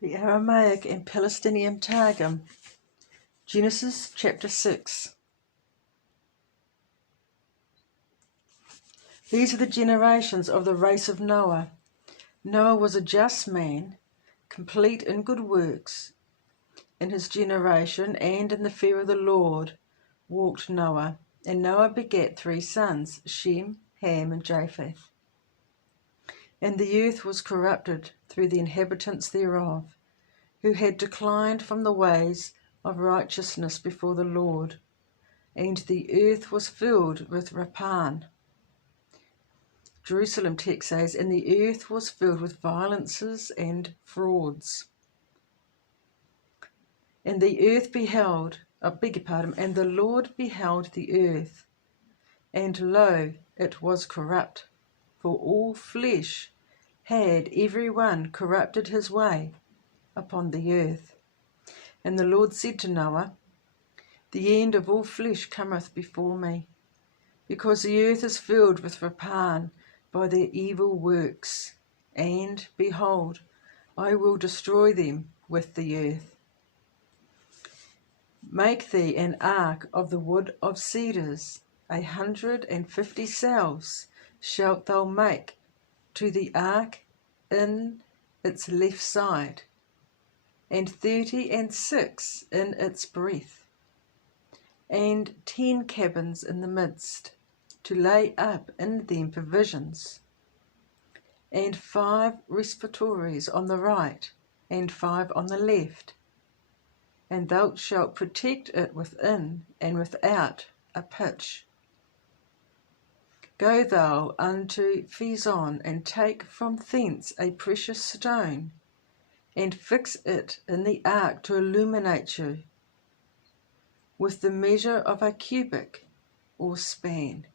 The Aramaic and Palestinian Targum, Genesis chapter 6. These are the generations of the race of Noah. Noah was a just man, complete in good works. In his generation and in the fear of the Lord walked Noah. And Noah begat 3 sons, Shem, Ham, and Japheth. And the earth was corrupted through the inhabitants thereof, who had declined from the ways of righteousness before the Lord, and the earth was filled with rapine. Jerusalem text says, and the earth was filled with violences and frauds. And the earth beheld, and the Lord beheld the earth, and lo, it was corrupt, for all flesh had every one corrupted his way upon the earth. And the Lord said to Noah, the end of all flesh cometh before me, because the earth is filled with rapine by their evil works, and, behold, I will destroy them with the earth. Make thee an ark of the wood of cedars, 150 cells shalt thou make to the ark in its left side, and 36 in its breadth, and 10 cabins in the midst, to lay up in them provisions, and 5 respiratories on the right, and 5 on the left. And thou shalt protect it within and without a pitch. Go thou unto Pison, and take from thence a precious stone, and fix it in the ark to illuminate you, with the measure of a cubit or span.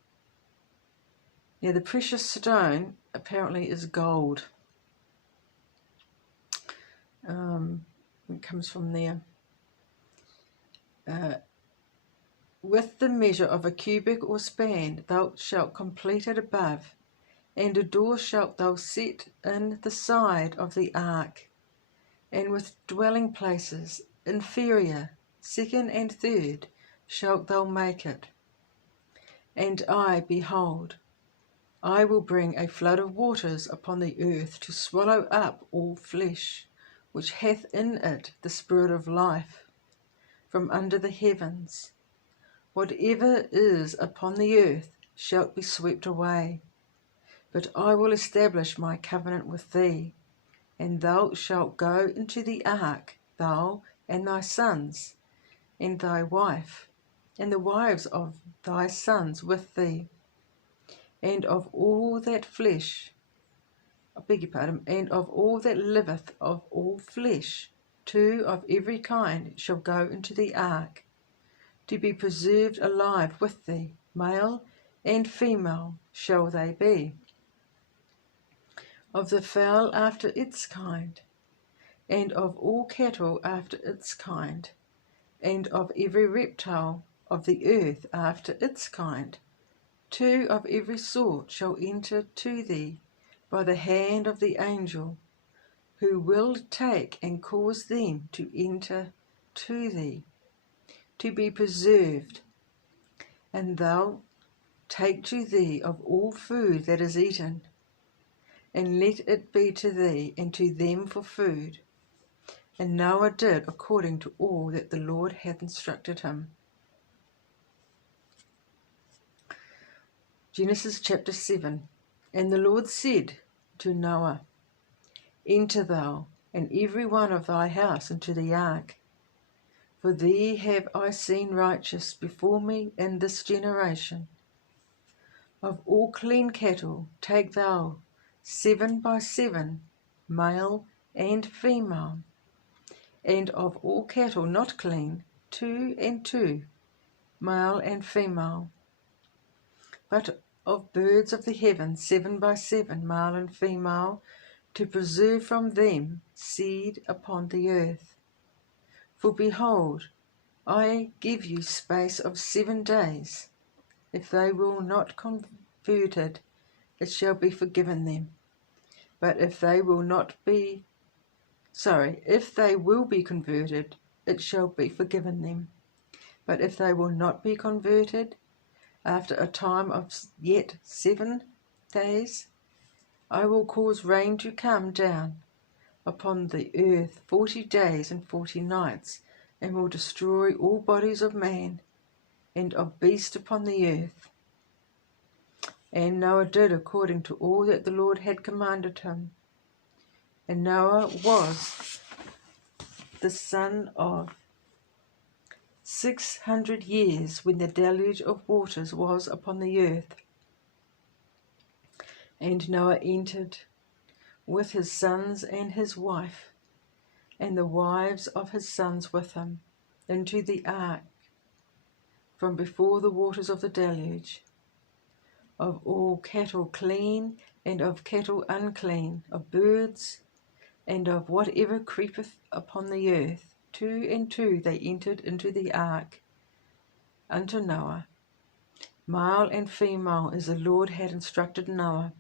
Now the precious stone apparently is gold. It comes from there. With the measure of a cubit or span thou shalt complete it above, and a door shalt thou set in the side of the ark, and with dwelling places inferior, second and third, shalt thou make it. And I, behold, I will bring a flood of waters upon the earth to swallow up all flesh, which hath in it the spirit of life, from under the heavens. Whatever is upon the earth shall be swept away. But I will establish my covenant with thee, and thou shalt go into the ark, thou and thy sons, and thy wife, and the wives of thy sons with thee, and of all that and of all that liveth of all flesh, 2 of every kind shall go into the ark, to be preserved alive with thee, male and female shall they be. Of the fowl after its kind, and of all cattle after its kind, and of every reptile of the earth after its kind, 2 of every sort shall enter to thee by the hand of the angel, who will take and cause them to enter to thee, to be preserved. And thou take to thee of all food that is eaten, and let it be to thee and to them for food. And Noah did according to all that the Lord had instructed him. Genesis chapter 7. And the Lord said to Noah, enter thou and every one of thy house into the ark, for thee have I seen righteous before me in this generation. Of all clean cattle take thou 7 by 7, male and female, and of all cattle not clean, 2 and 2, male and female. But of birds of the heavens 7 by 7, male and female, to preserve from them seed upon the earth. For behold, I give you space of 7 days. If they will not convert it, it shall be forgiven them. But if they will not be If they will be converted, it shall be forgiven them. But if they will not be converted, after a time of yet 7 days, I will cause rain to come down upon the earth 40 days and 40 nights, and will destroy all bodies of man and of beast upon the earth. And Noah did according to all that the Lord had commanded him. And Noah was the son of 600 years when the deluge of waters was upon the earth. And Noah entered with his sons and his wife, and the wives of his sons with him, into the ark from before the waters of the deluge, of all cattle clean and of cattle unclean, of birds and of whatever creepeth upon the earth. 2 and 2 they entered into the ark unto Noah, male and female, as the Lord had instructed Noah.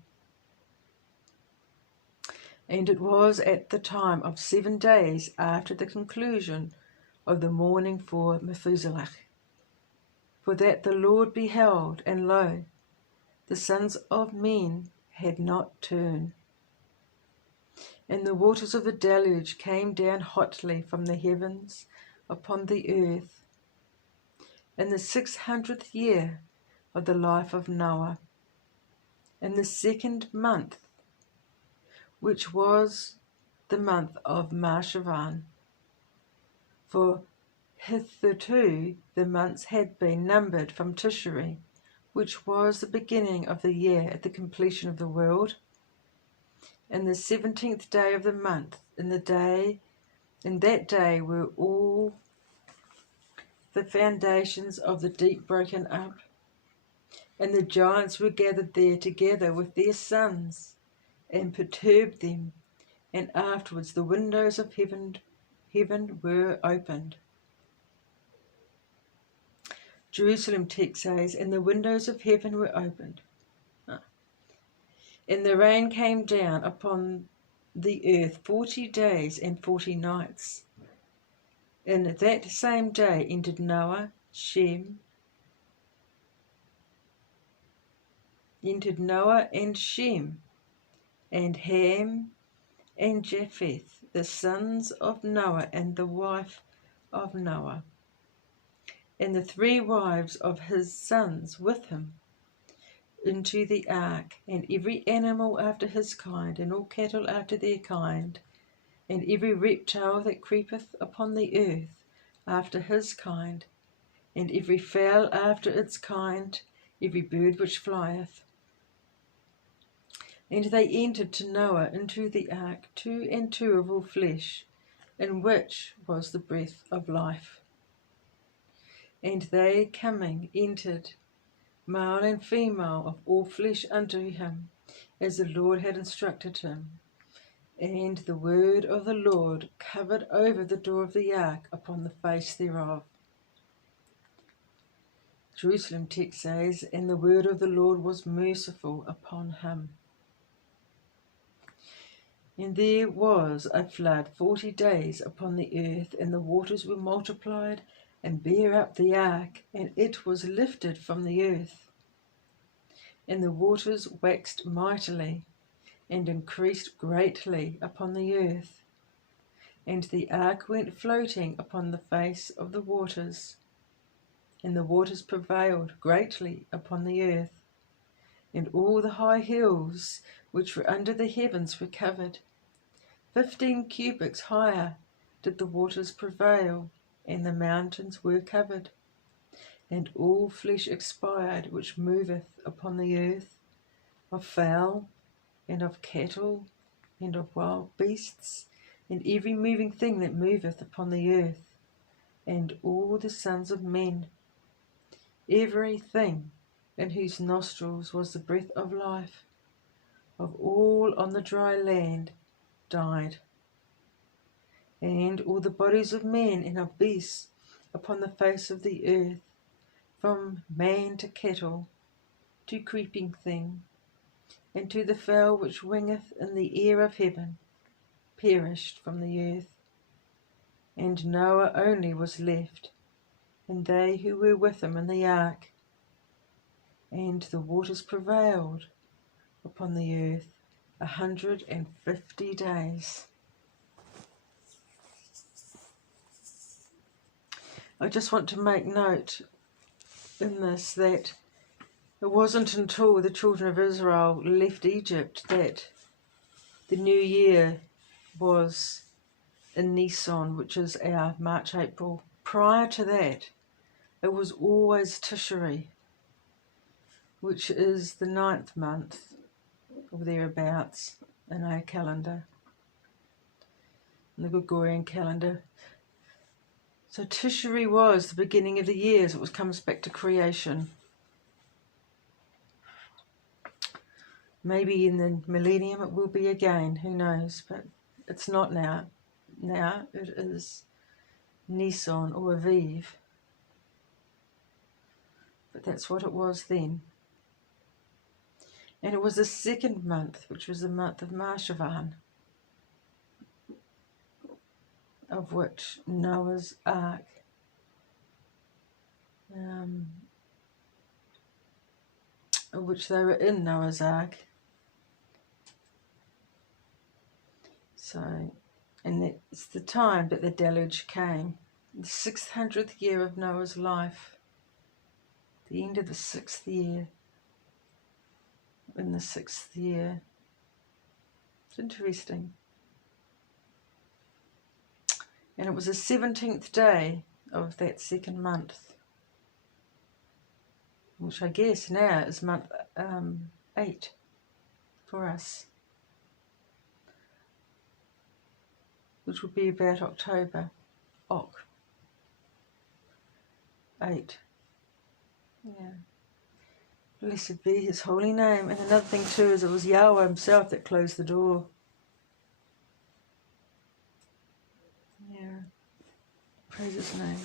And it was at the time of 7 days after the conclusion of the mourning for Methuselah, for that the Lord beheld, and lo, the sons of men had not turned. And the waters of the deluge came down hotly from the heavens upon the earth, in the 600th year of the life of Noah, in the 2nd month, which was the month of Marshavan. For hitherto the months had been numbered from Tishri, which was the beginning of the year at the completion of the world. In the 17th day of the month, in that day were all the foundations of the deep broken up, and the giants were gathered there together with their sons, and perturbed them, and afterwards the windows of heaven were opened. Jerusalem text says, and the windows of heaven were opened. And the rain came down upon the earth 40 days and 40 nights. In that same day entered Noah, and Shem, and Ham, and Japheth, the sons of Noah, and the wife of Noah, and the 3 wives of his sons with him, into the ark, and every animal after his kind, and all cattle after their kind, and every reptile that creepeth upon the earth after his kind, and every fowl after its kind, every bird which flieth. And they entered to Noah into the ark, 2 and 2 of all flesh, in which was the breath of life. And they coming entered, male and female of all flesh unto him, as the Lord had instructed him. And the word of the Lord covered over the door of the ark upon the face thereof. Jerusalem text says, and the word of the Lord was merciful upon him. And there was a flood 40 days upon the earth, and the waters were multiplied, and bare up the ark, and it was lifted from the earth. And the waters waxed mightily, and increased greatly upon the earth. And the ark went floating upon the face of the waters, and the waters prevailed greatly upon the earth. And all the high hills which were under the heavens were covered. 15 cubits higher did the waters prevail, and the mountains were covered. And all flesh expired which moveth upon the earth, of fowl, and of cattle, and of wild beasts, and every moving thing that moveth upon the earth, and all the sons of men, everything in whose nostrils was the breath of life, of all on the dry land, died. And all the bodies of men and of beasts upon the face of the earth, from man to cattle, to creeping thing, and to the fowl which wingeth in the air of heaven, perished from the earth, and Noah only was left, and they who were with him in the ark. And the waters prevailed upon the earth 150 days. I just want to make note in this that it wasn't until the children of Israel left Egypt that the new year was in Nisan, which is our March, April. Prior to that, it was always Tishri, which is the 9th month or thereabouts in our calendar, in the Gregorian calendar. So Tishri was the beginning of the years. It comes back to creation. Maybe in the millennium it will be again, who knows, but it's not now. Now it is Nisan or Aviv. But that's what it was then. And it was the 2nd month, which was the month of Marshavan, of which Noah's Ark of which they were in Noah's Ark. So, and it's the time that the deluge came, the 600th year of Noah's life, the end of the 6th year. In the 6th year. It's interesting. And it was the 17th day of that 2nd month, which I guess now is month 8 for us, which would be about October. 8. Yeah. Blessed be his holy name. And another thing too is it was Yahweh himself that closed the door. Yeah. Praise his name.